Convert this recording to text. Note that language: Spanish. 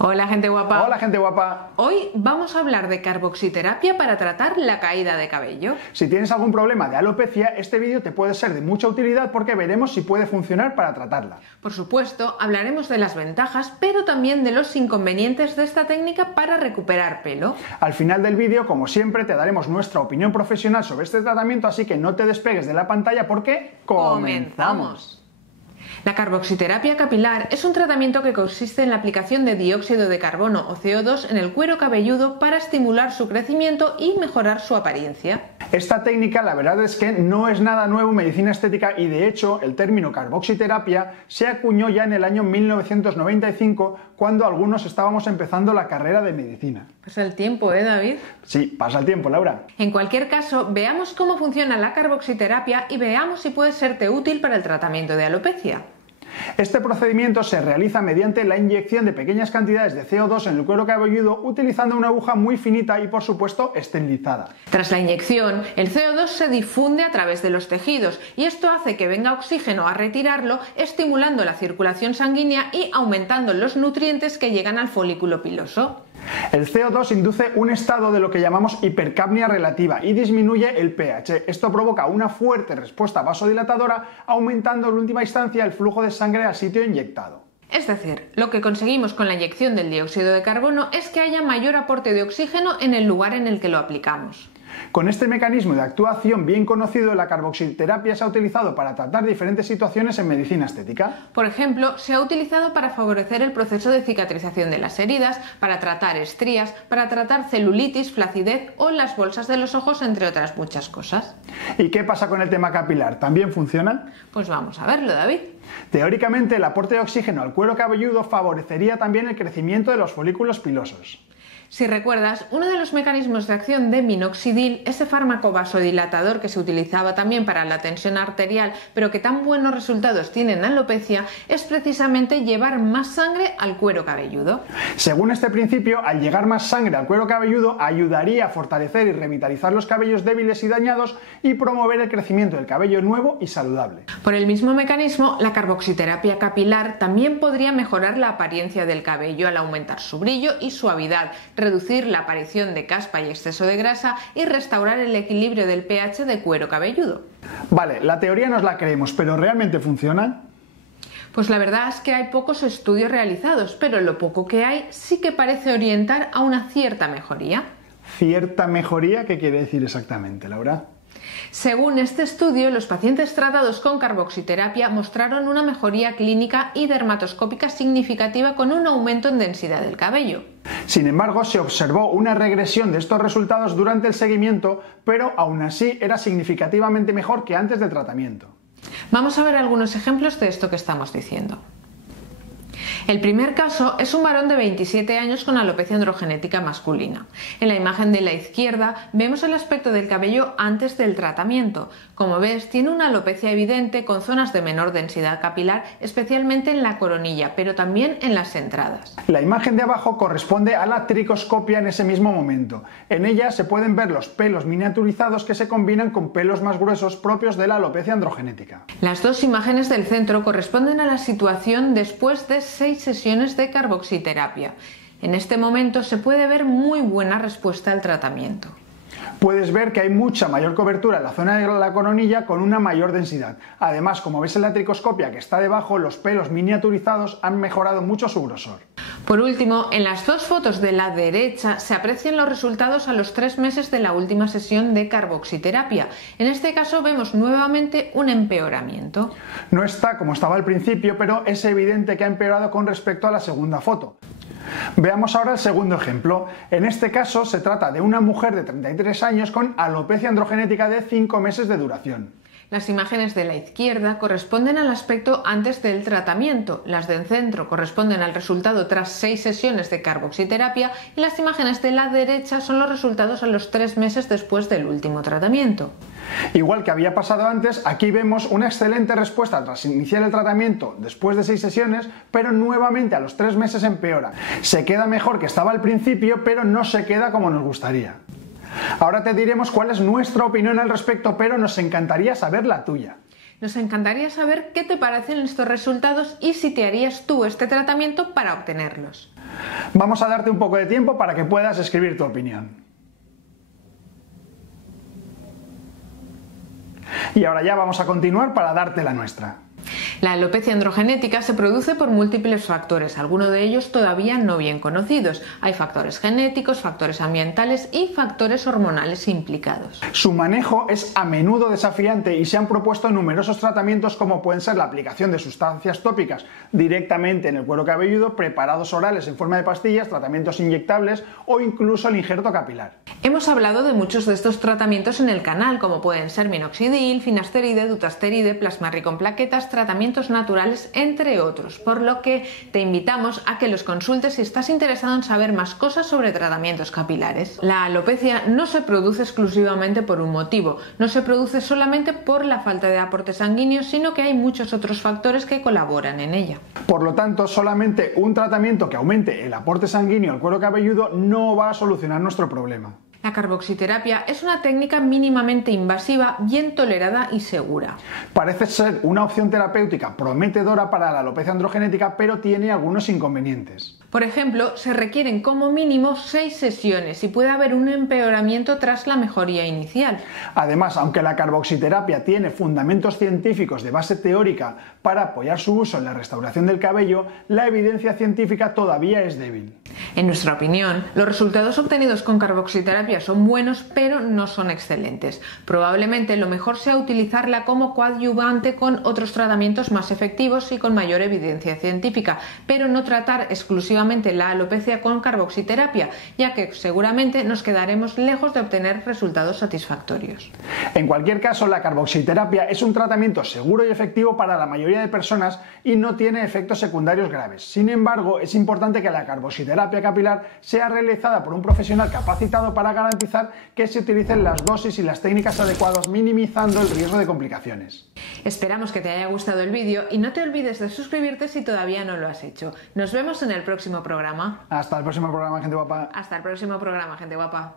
Hola gente guapa. Hola gente guapa. Hoy vamos a hablar de carboxiterapia para tratar la caída de cabello. Si tienes algún problema de alopecia, este vídeo te puede ser de mucha utilidad porque veremos si puede funcionar para tratarla. Por supuesto, hablaremos de las ventajas, pero también de los inconvenientes de esta técnica para recuperar pelo. Al final del vídeo, como siempre, te daremos nuestra opinión profesional sobre este tratamiento, así que no te despegues de la pantalla porque ¡comenzamos! La carboxiterapia capilar es un tratamiento que consiste en la aplicación de dióxido de carbono o CO2 en el cuero cabelludo para estimular su crecimiento y mejorar su apariencia. Esta técnica, la verdad es que no es nada nuevo en medicina estética y de hecho el término carboxiterapia se acuñó ya en el año 1995 cuando algunos estábamos empezando la carrera de medicina. Pasa el tiempo, David? Sí, pasa el tiempo, Laura. En cualquier caso, veamos cómo funciona la carboxiterapia y veamos si puede serte útil para el tratamiento de alopecia. Este procedimiento se realiza mediante la inyección de pequeñas cantidades de CO2 en el cuero cabelludo utilizando una aguja muy finita y por supuesto esterilizada. Tras la inyección, el CO2 se difunde a través de los tejidos y esto hace que venga oxígeno a retirarlo, estimulando la circulación sanguínea y aumentando los nutrientes que llegan al folículo piloso. El CO2 induce un estado de lo que llamamos hipercapnia relativa y disminuye el pH. Esto provoca una fuerte respuesta vasodilatadora, aumentando en última instancia el flujo de sangre al sitio inyectado. Es decir, lo que conseguimos con la inyección del dióxido de carbono es que haya mayor aporte de oxígeno en el lugar en el que lo aplicamos. Con este mecanismo de actuación bien conocido, la carboxiterapia se ha utilizado para tratar diferentes situaciones en medicina estética. Por ejemplo, se ha utilizado para favorecer el proceso de cicatrización de las heridas, para tratar estrías, para tratar celulitis, flacidez o las bolsas de los ojos, entre otras muchas cosas. ¿Y qué pasa con el tema capilar? ¿También funciona? Pues vamos a verlo, David. Teóricamente, el aporte de oxígeno al cuero cabelludo favorecería también el crecimiento de los folículos pilosos. Si recuerdas, uno de los mecanismos de acción de minoxidil, ese fármaco vasodilatador que se utilizaba también para la tensión arterial, pero que tan buenos resultados tiene en alopecia, es precisamente llevar más sangre al cuero cabelludo. Según este principio, al llegar más sangre al cuero cabelludo, ayudaría a fortalecer y revitalizar los cabellos débiles y dañados y promover el crecimiento del cabello nuevo y saludable. Por el mismo mecanismo, la carboxiterapia capilar también podría mejorar la apariencia del cabello al aumentar su brillo y suavidad, reducir la aparición de caspa y exceso de grasa y restaurar el equilibrio del pH de cuero cabelludo. Vale, la teoría nos la creemos, pero ¿realmente funciona? Pues la verdad es que hay pocos estudios realizados, pero lo poco que hay sí que parece orientar a una cierta mejoría. ¿Cierta mejoría? ¿Qué quiere decir exactamente, Laura? Según este estudio, los pacientes tratados con carboxiterapia mostraron una mejoría clínica y dermatoscópica significativa con un aumento en densidad del cabello. Sin embargo, se observó una regresión de estos resultados durante el seguimiento, pero aún así era significativamente mejor que antes del tratamiento. Vamos a ver algunos ejemplos de esto que estamos diciendo. El primer caso es un varón de 27 años con alopecia androgenética masculina. En la imagen de la izquierda vemos el aspecto del cabello antes del tratamiento. Como ves, tiene una alopecia evidente con zonas de menor densidad capilar, especialmente en la coronilla, pero también en las entradas. La imagen de abajo corresponde a la tricoscopia en ese mismo momento. En ella se pueden ver los pelos miniaturizados que se combinan con pelos más gruesos propios de la alopecia androgenética. Las dos imágenes del centro corresponden a la situación después de 6 sesiones de carboxiterapia. En este momento se puede ver muy buena respuesta al tratamiento. Puedes ver que hay mucha mayor cobertura en la zona de la coronilla con una mayor densidad. Además, como ves en la tricoscopia que está debajo, los pelos miniaturizados han mejorado mucho su grosor. Por último, en las dos fotos de la derecha se aprecian los resultados a los 3 meses de la última sesión de carboxiterapia. En este caso vemos nuevamente un empeoramiento. No está como estaba al principio, pero es evidente que ha empeorado con respecto a la segunda foto. Veamos ahora el segundo ejemplo. En este caso se trata de una mujer de 33 años con alopecia androgenética de 5 meses de duración. Las imágenes de la izquierda corresponden al aspecto antes del tratamiento, las del centro corresponden al resultado tras 6 sesiones de carboxiterapia y las imágenes de la derecha son los resultados a los 3 meses después del último tratamiento. Igual que había pasado antes, aquí vemos una excelente respuesta tras iniciar el tratamiento después de 6 sesiones, pero nuevamente a los 3 meses empeora. Se queda mejor que estaba al principio, pero no se queda como nos gustaría. Ahora te diremos cuál es nuestra opinión al respecto, pero nos encantaría saber la tuya. Nos encantaría saber qué te parecen estos resultados y si te harías tú este tratamiento para obtenerlos. Vamos a darte un poco de tiempo para que puedas escribir tu opinión. Y ahora ya vamos a continuar para darte la nuestra. La alopecia androgenética se produce por múltiples factores, algunos de ellos todavía no bien conocidos. Hay factores genéticos, factores ambientales y factores hormonales implicados. Su manejo es a menudo desafiante y se han propuesto numerosos tratamientos como pueden ser la aplicación de sustancias tópicas directamente en el cuero cabelludo, preparados orales en forma de pastillas, tratamientos inyectables o incluso el injerto capilar. Hemos hablado de muchos de estos tratamientos en el canal, como pueden ser minoxidil, finasteride, dutasteride, plasma con plaquetas, tratamientos naturales, entre otros, por lo que te invitamos a que los consultes si estás interesado en saber más cosas sobre tratamientos capilares. La alopecia no se produce exclusivamente por un motivo, no se produce solamente por la falta de aporte sanguíneo, sino que hay muchos otros factores que colaboran en ella. Por lo tanto, solamente un tratamiento que aumente el aporte sanguíneo al cuero cabelludo no va a solucionar nuestro problema. La carboxiterapia es una técnica mínimamente invasiva, bien tolerada y segura. Parece ser una opción terapéutica prometedora para la alopecia androgenética, pero tiene algunos inconvenientes. Por ejemplo, se requieren como mínimo 6 sesiones y puede haber un empeoramiento tras la mejoría inicial. Además, aunque la carboxiterapia tiene fundamentos científicos de base teórica para apoyar su uso en la restauración del cabello, la evidencia científica todavía es débil. En nuestra opinión, los resultados obtenidos con carboxiterapia son buenos, pero no son excelentes. Probablemente lo mejor sea utilizarla como coadyuvante con otros tratamientos más efectivos y con mayor evidencia científica, pero no tratar exclusivamente la alopecia con carboxiterapia, ya que seguramente nos quedaremos lejos de obtener resultados satisfactorios. En cualquier caso, la carboxiterapia es un tratamiento seguro y efectivo para la mayoría de personas y no tiene efectos secundarios graves. Sin embargo, es importante que la carboxiterapia capilar sea realizada por un profesional capacitado para garantizar que se utilicen las dosis y las técnicas adecuadas, minimizando el riesgo de complicaciones. Esperamos que te haya gustado el vídeo y no te olvides de suscribirte si todavía no lo has hecho. Nos vemos en el próximo programa. Hasta el próximo programa, gente guapa. Hasta el próximo programa, gente guapa.